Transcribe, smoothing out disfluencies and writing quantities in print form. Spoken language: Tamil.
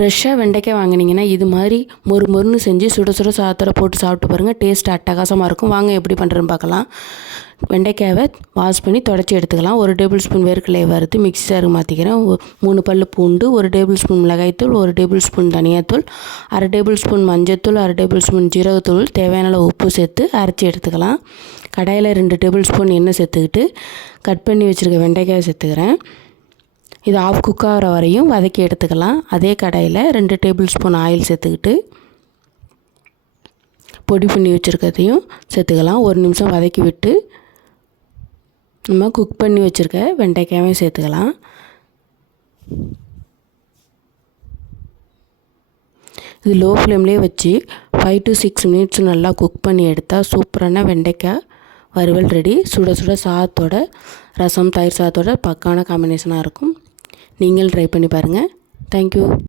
ஃப்ரெஷ்ஷாக வெண்டைக்காய் வாங்கினீங்கன்னா இது மாதிரி மொறு மொறுன்னு செஞ்சு சுட சுட சாதத்தோட போட்டு சாப்பிட்டு பாருங்கள். டேஸ்ட் அட்டகாசமாக இருக்கும். வாங்க எப்படி பண்ணுறேன்னு பார்க்கலாம். வெண்டைக்காயை வாஷ் பண்ணி தொடச்சி எடுத்துக்கலாம். 1 டேபிள் ஸ்பூன் வேர்க்கடலையை வறுத்து மிக்ஸி ஜாருக்கு மாற்றிக்கிறேன். 3 பல் பூண்டு, 1 டேபிள் ஸ்பூன் மிளகாய்த்தூள், 1 டேபிள் ஸ்பூன் தனியாத்தூள், 1/2 டேபிள் ஸ்பூன் மஞ்சத்தூள், 1/2 டேபிள் ஸ்பூன் ஜீரகத்தூள், தேவையான அளவு உப்பு சேர்த்து அரைச்சி எடுத்துக்கலாம். கடாயில் 2 டேபிள் ஸ்பூன் எண்ணெய் சேர்த்துக்கிட்டு கட் பண்ணி வச்சுருக்க வெண்டைக்காயை சேர்த்துக்கிறேன். இது ஆஃப் குக் ஆகிற வரையும் வதக்கி எடுத்துக்கலாம். அதே கடாயில் 2 டேபிள் ஸ்பூன் ஆயில் சேர்த்துக்கிட்டு பொடி பண்ணி வச்சுருக்கிறதையும் சேர்த்துக்கலாம். 1 நிமிஷம் வதக்கி விட்டு நம்ம குக் பண்ணி வச்சுருக்க வெண்டைக்காயும் சேர்த்துக்கலாம். இது லோ ஃப்ளேம்லேயே வச்சு 5 to 6 மினிட்ஸ் நல்லா குக் பண்ணி எடுத்தால் சூப்பரான வெண்டைக்காய் வறுவல் ரெடி. சுட சுட சாதத்தோட, ரசம், தயிர் சாதத்தோட பக்கான காம்பினேஷனாக இருக்கும். நீங்கள் ட்ரை பண்ணி பாருங்கள். தேங்க்யூ.